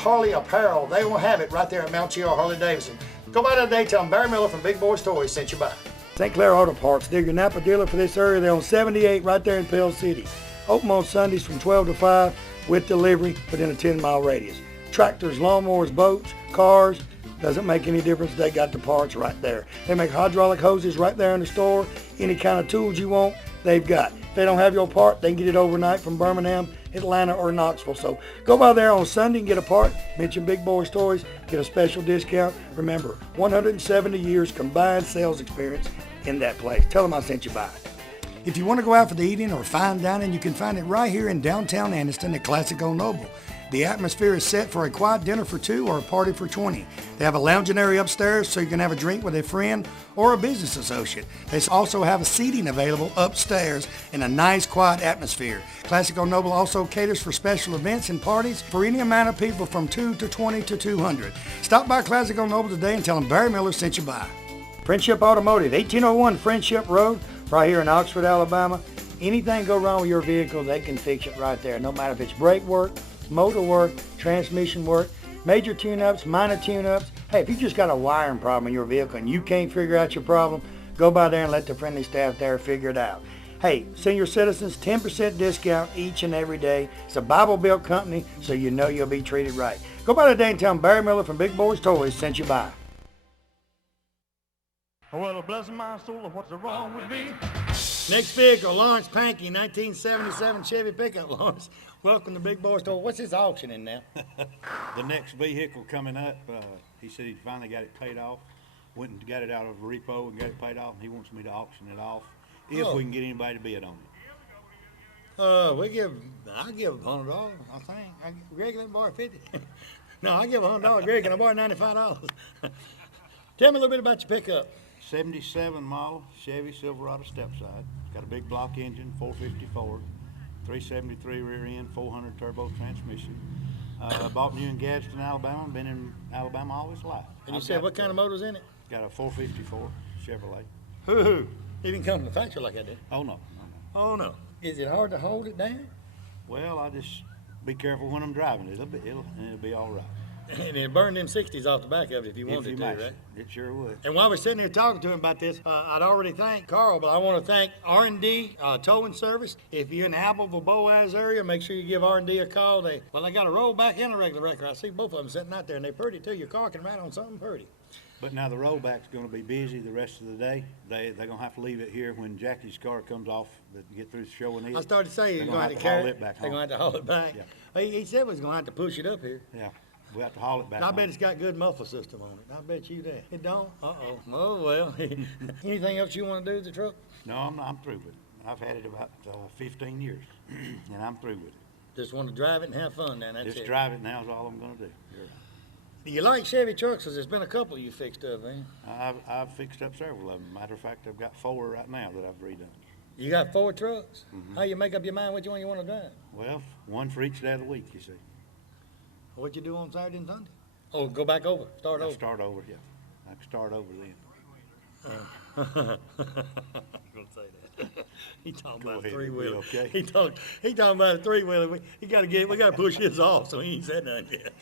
Harley apparel, they will have it right there at Mount Chiar Harley Davidson. Go by today, tell them Barry Miller from Big Boyz Toyz sent you by. St. Clair Auto Parts, they're your Napa dealer for this area. They're on 78 right there in Pell City. Open on Sundays from 12 to 5 with delivery within a 10-mile radius. Tractors, lawnmowers, boats, cars, doesn't make any difference. They got the parts right there. They make hydraulic hoses right there in the store. Any kind of tools you want, they've got. If they don't have your part, they can get it overnight from Birmingham, Atlanta, or Knoxville. So go by there on Sunday and get a part. Mention Big Boyz Toyz, get a special discount. Remember, 170 years combined sales experience in that place. Tell them I sent you by. If you want to go out for the eating or fine dining, you can find it right here in downtown Anniston at Classic Old Noble. The atmosphere is set for a quiet dinner for 2 or a party for 20. They have a lounging area upstairs so you can have a drink with a friend or a business associate. They also have a seating available upstairs in a nice quiet atmosphere. Classic Old Noble also caters for special events and parties for any amount of people from 2 to 20 to 200. Stop by Classic Old Noble today and tell them Barry Miller sent you by. Friendship Automotive, 1801 Friendship Road, right here in Oxford, Alabama. Anything go wrong with your vehicle, they can fix it right there. No matter if it's brake work, motor work, transmission work, major tune-ups, minor tune-ups. Hey, if you just got a wiring problem in your vehicle and you can't figure out your problem, go by there and let the friendly staff there figure it out. Hey, senior citizens, 10% discount each and every day. It's a Bible-built company, so you know you'll be treated right. Go by today and tell them Barry Miller from Big Boyz Toyz sent you by. Well, bless my soul, what's wrong with me? Next vehicle, Lawrence Pankey, 1977 Chevy pickup. Lawrence, welcome to Big Boyz Toyz. What's this auctioning now? The next vehicle coming up, he said he finally got it paid off. Went and got it out of a repo and got it paid off, and he wants me to auction it off if we can get anybody to bid on it. I'll give $100, I think. Greg, let me borrow 50. No, I give $100. Greg, can I borrow $95? Tell me a little bit about your pickup. 77 model Chevy Silverado stepside. Got a big block engine, 454, 373 rear end, 400 turbo transmission. Bought new in Gadsden, Alabama. Been in Alabama all his life. And you said what kind of motor's in it? Got a 454 Chevrolet. Hoo-hoo. It didn't come from the factory like I did. Oh no. Oh no. Is it hard to hold it down? Well, I just be careful when I'm driving. It'll be all right. And it burned them 60s off the back of it if you wanted to, right? It sure would. And while we're sitting here talking to him about this, I'd already thanked Carl, but I want to thank R&D Towing Service. If you're in the Appleville, Boaz area, make sure you give R&D a call. They got a rollback and a regular record. I see both of them sitting out there, and they're pretty too. Your car can ride on something pretty. But now the rollback's going to be busy the rest of the day. They're going to have to leave it here when Jackie's car comes off to get through showing it. I started to say you're going to have to carry it back. They're going to have to haul it back. Yeah. He said we was going to have to push it up here. Yeah. We have to haul it back. I bet it's got good muffler system on it. I bet you that. It don't? Uh-oh. Oh, well. Anything else you want to do with the truck? No, I'm through with it. I've had it about 15 years, and I'm through with it. Just want to drive it and have fun, then. That's Just it. drive it now is all I'm going to do. Do you like Chevy trucks? Because there's been a couple you fixed up, man. I've fixed up several of them. Matter of fact, I've got 4 right now that I've redone. You got 4 trucks? Mm-hmm. How you make up your mind which one you want to drive? Well, one for each day of the week, you see. What you do on Saturday and Sunday? Oh, go back over, start over. Start over, yeah. I can start over then. Don't say that. He talking Go about ahead, a 3-wheeler. okay. He talking about a 3-wheeler. We got to push his off, so he ain't said nothing yet.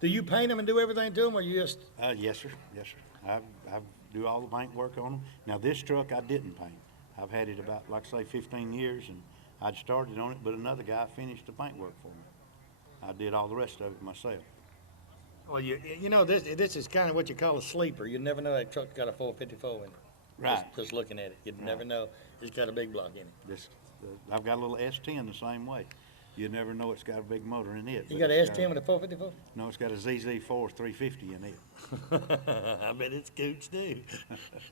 Do you paint them and do everything to them, or you just? Yes, sir. Yes, sir. I do all the paint work on them. Now this truck I didn't paint. I've had it about, like I say, 15 years, and I'd started on it, but another guy finished the paint work for me. I did all the rest of it myself. Well, you know this is kind of what you call a sleeper. You never know that truck's got a 454 in it. Right. Just looking at it, you'd never know it's got a big block in it. I've got a little S10 the same way. You never know it's got a big motor in it. You got an S10 with a 454? No, it's got a ZZ4 350 in it. I bet it scoots too.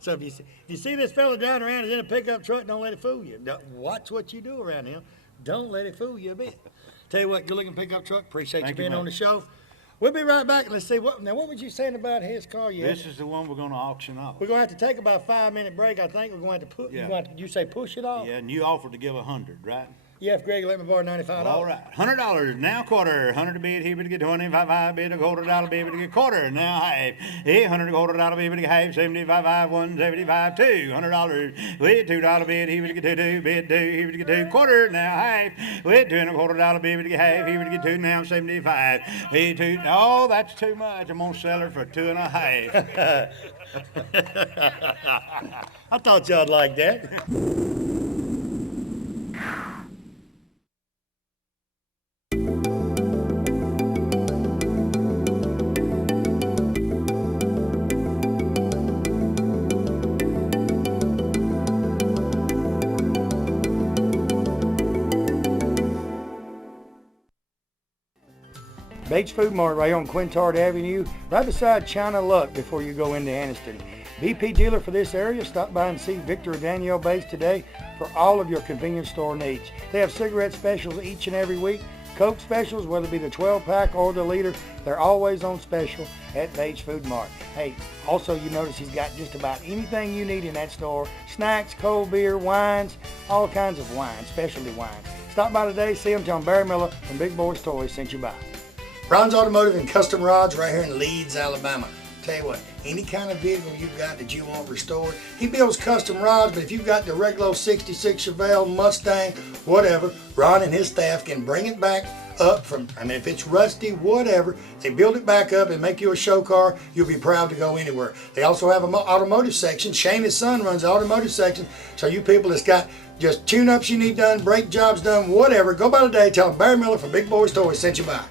So if you see this fella driving around in a pickup truck, don't let it fool you. Watch what you do around him. Don't let it fool you a bit. Tell you what, good looking pickup truck. Appreciate you being on the show. We'll be right back. Let's see what was you saying about his car? This is the one we're going to auction off. We're going to have to take about a 5-minute break. I think we're going to have to put. You say push it off? Yeah, and you offered to give 100, right? Yeah, if Greg let me borrow $95. All right, $100 now quarter. 100 to bid, he would get 25 bid, a $quarter bid, to get quarter. Now half. $100 $quarter bid, to get half. 75 $175 $200. With $2 bid, he would get two bid two. He would get two quarter. Now half. With $2.25 bid, to get half. He would get two. Now 75. He two. Oh, that's too much. I'm gonna sell her for 2.5. I thought y'all'd like that. Bates Food Mart right here on Quintard Avenue, right beside China Luck before you go into Anniston. BP dealer for this area, stop by and see Victor or Danielle Bates today for all of your convenience store needs. They have cigarette specials each and every week. Coke specials, whether it be the 12-pack or the liter, they're always on special at Bates Food Mart. Hey, also you notice he's got just about anything you need in that store. Snacks, cold beer, wines, all kinds of wines, specialty wines. Stop by today, see him, tell him Barry Miller from Big Boyz Toyz sent you by. Ron's Automotive and Custom Rods right here in Leeds, Alabama. Tell you what, any kind of vehicle you've got that you want restored, he builds custom rods, but if you've got the regular 66 Chevelle, Mustang, whatever, Ron and his staff can bring it back up from, if it's rusty, whatever, they build it back up and make you a show car. You'll be proud to go anywhere. They also have an automotive section. Shane, his son, runs the automotive section. So you people that's got just tune-ups you need done, brake jobs done, whatever, go by today, tell them Barry Miller from Big Boyz Toyz sent you by.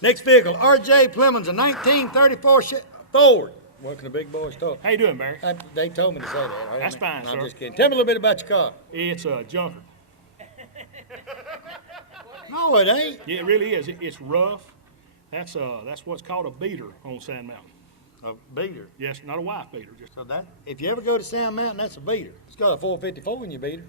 Next vehicle, R.J. Plemons, a 1934 Ford. Welcome to Big Boyz Toyz. How you doing, Barry? They told me to say that. Right? That's fine, I'm sir. just kidding. Tell me a little bit about your car. It's a junker. No, it ain't. Yeah, it really is. It's rough. That's what's called a beater on Sand Mountain. A beater? Yes, not a wife beater. Just So that, if you ever go to Sand Mountain, that's a beater. It's got a 454 in your beater.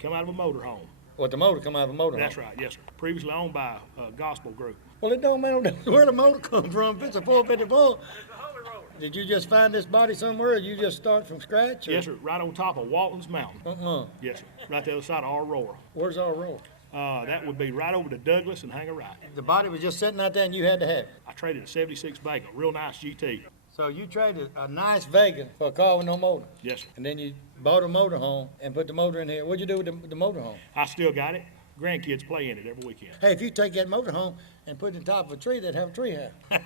come out of a motor home. What, the motor come out of a motor That's home? right, yes, sir. Previously owned by a gospel group. Well, it don't matter where the motor come from. If it's a 454, did you just find this body somewhere, or you just start from scratch? Or? Yes, sir. Right on top of Walton's Mountain. Yes, sir. Right the other side of Aurora. Where's Aurora? That would be right over to Douglas and hang a right. The body was just sitting out there and you had to have it. I traded a 76 Vega, real nice GT. So you traded a nice Vega for a car with no motor? Yes, sir. And then you bought a motor home and put the motor in here. What'd you do with the motor home? I still got it. Grandkids play in it every weekend. Hey, if you take that motor home and put it on top of a tree, they'd have a tree house.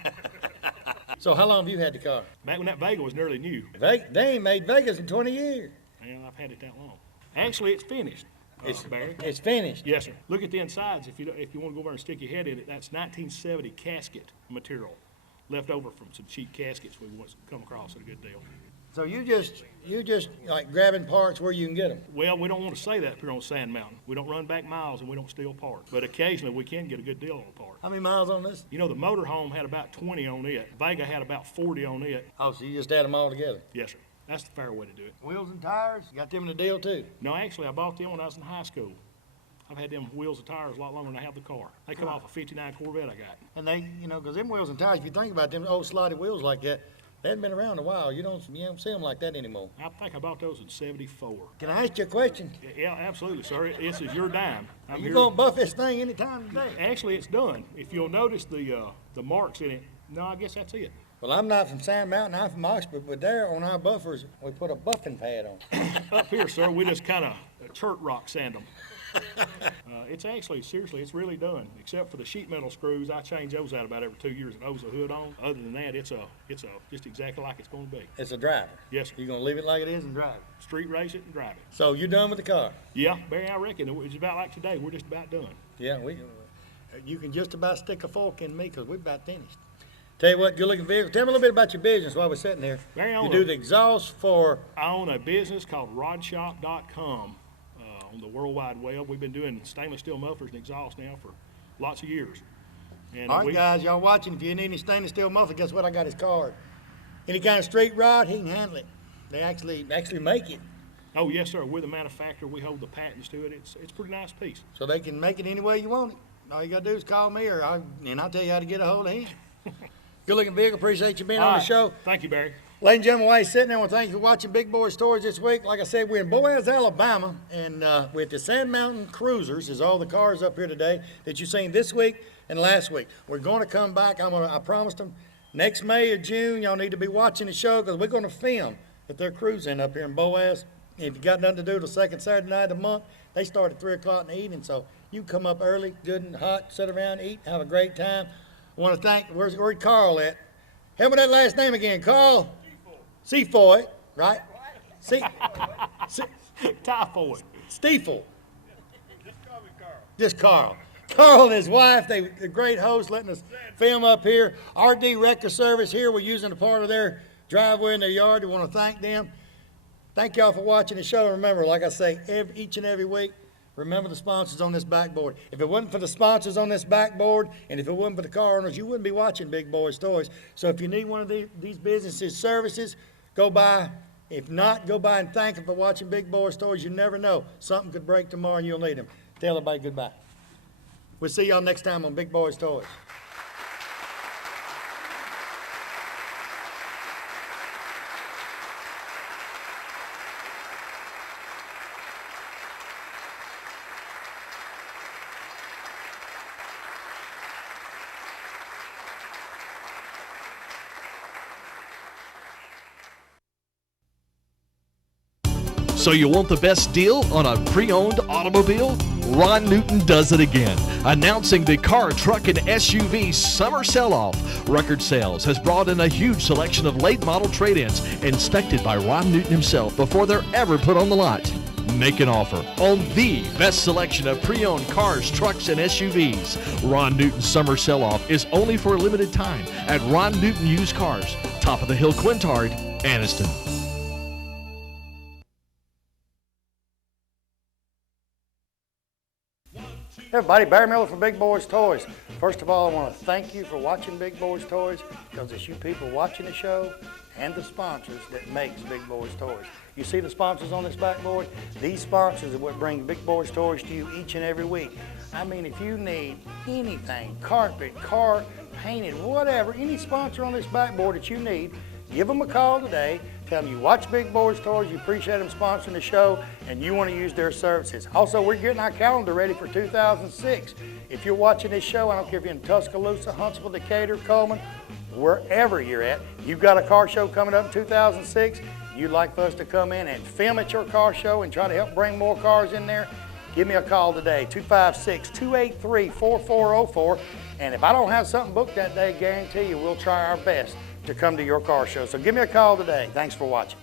So how long have you had the car? Back when that Vega was nearly new. They ain't made Vegas in 20 years. Well, I've had it that long. Actually, it's finished. Barry. It's finished. Yes, sir. Look at the insides. If you want to go over and stick your head in it, that's 1970 casket material left over from some cheap caskets we once come across at a good deal. So you just like grabbing parts where you can get them. Well, we don't want to say that here on Sand Mountain. We don't run back miles and we don't steal parts. But occasionally we can get a good deal on a part. How many miles on this? You know, the motorhome had about 20 on it. Vega had about 40 on it. Oh, so you just add them all together? Yes, sir. That's the fair way to do it. Wheels and tires? You got them in the deal too? No, actually, I bought them when I was in high school. I've had them wheels and tires a lot longer than I have the car. They come off a 59 Corvette I got. And they, because them wheels and tires, if you think about them old slotted wheels like that, they haven't been around a while. You don't see them like that anymore. I think I bought those in 74. Can I ask you a question? Yeah, absolutely, sir. This is your dime. You gonna buff this thing anytime today? Actually, it's done. If you'll notice the marks in it, no, I guess that's it. Well, I'm not from Sand Mountain, I'm from Oxford, but there on our buffers, we put a buffing pad on. Up here, sir, we just kind of chert rock sand them. It's actually, seriously, it's really done. Except for the sheet metal screws, I change those out about every 2 years and hose the hood on. Other than that, it's just exactly like it's going to be. It's a driver. Yes, sir. You're gonna leave it like it is and drive it. Street race it and drive it. So you're done with the car? Yeah, Barry, I reckon it's about like today. We're just about done. Yeah, you can just about stick a fork in me because we're about finished. Tell you what, good looking vehicle. Tell me a little bit about your business while we're sitting there. Barry, you do the exhaust for? I own a business called rodshop.com. On the World Wide Web. We've been doing stainless steel mufflers and exhaust now for lots of years. And all right, guys, y'all watching, if you need any stainless steel muffler, guess what? I got his card. Any kind of straight rod, he can handle it. They actually make it. Oh, yes, sir. We're the manufacturer. We hold the patents to it. It's a pretty nice piece. So they can make it any way you want it. All you got to do is call me, and I'll tell you how to get a hold of him. Good looking vehicle. Appreciate you being on the show. Thank you, Barry. Ladies and gentlemen, while you're sitting there, I want to thank you for watching Big Boyz Toyz this week. Like I said, we're in Boaz, Alabama, and with the Sand Mountain Cruisers is all the cars up here today that you've seen this week and last week. We're going to come back. I promised them next May or June, y'all need to be watching the show because we're going to film that they're cruising up here in Boaz. If you got nothing to do the second Saturday night of the month, they start at 3 o'clock in the evening, so you come up early, good and hot, sit around, eat, have a great time. I want to thank, where's Carl at? Help me that last name again, Carl. Seafoy, right? Typhoid. Stiefel. Just call me Carl. Just Carl. Carl and his wife, they're great hosts letting us film up here. RD Wrecker Service here, we're using a part of their driveway in their yard. We want to thank them. Thank y'all for watching the show. Remember, like I say, each and every week, remember the sponsors on this backboard. If it wasn't for the sponsors on this backboard, and if it wasn't for the car owners, you wouldn't be watching Big Boyz Toyz. So if you need one of these businesses' services, go by. If not, go by and thank them for watching Big Boyz Toyz. You never know. Something could break tomorrow and you'll need them. Tell everybody goodbye. We'll see y'all next time on Big Boyz Toyz. So you want the best deal on a pre-owned automobile? Ron Newton does it again. Announcing the car, truck, and SUV summer sell-off. Record Sales has brought in a huge selection of late model trade-ins inspected by Ron Newton himself before they're ever put on the lot. Make an offer on the best selection of pre-owned cars, trucks, and SUVs. Ron Newton's summer sell-off is only for a limited time at Ron Newton Used Cars, top of the hill, Quintard, Anniston. Hey everybody, Barry Miller from Big Boyz Toyz. First of all, I want to thank you for watching Big Boyz Toyz because it's you people watching the show and the sponsors that makes Big Boyz Toyz. You see the sponsors on this backboard? These sponsors are what bring Big Boyz Toyz to you each and every week. I mean, if you need anything, carpet, car, painted, whatever, any sponsor on this backboard that you need, give them a call today. Tell them you watch Big Boyz Toyz, you appreciate them sponsoring the show, and you want to use their services. Also, we're getting our calendar ready for 2006. If you're watching this show, I don't care if you're in Tuscaloosa, Huntsville, Decatur, Coleman, wherever you're at, you've got a car show coming up in 2006, you'd like for us to come in and film at your car show and try to help bring more cars in there, give me a call today, 256-283-4404. And if I don't have something booked that day, guarantee you we'll try our best to come to your car show. So give me a call today. Thanks for watching.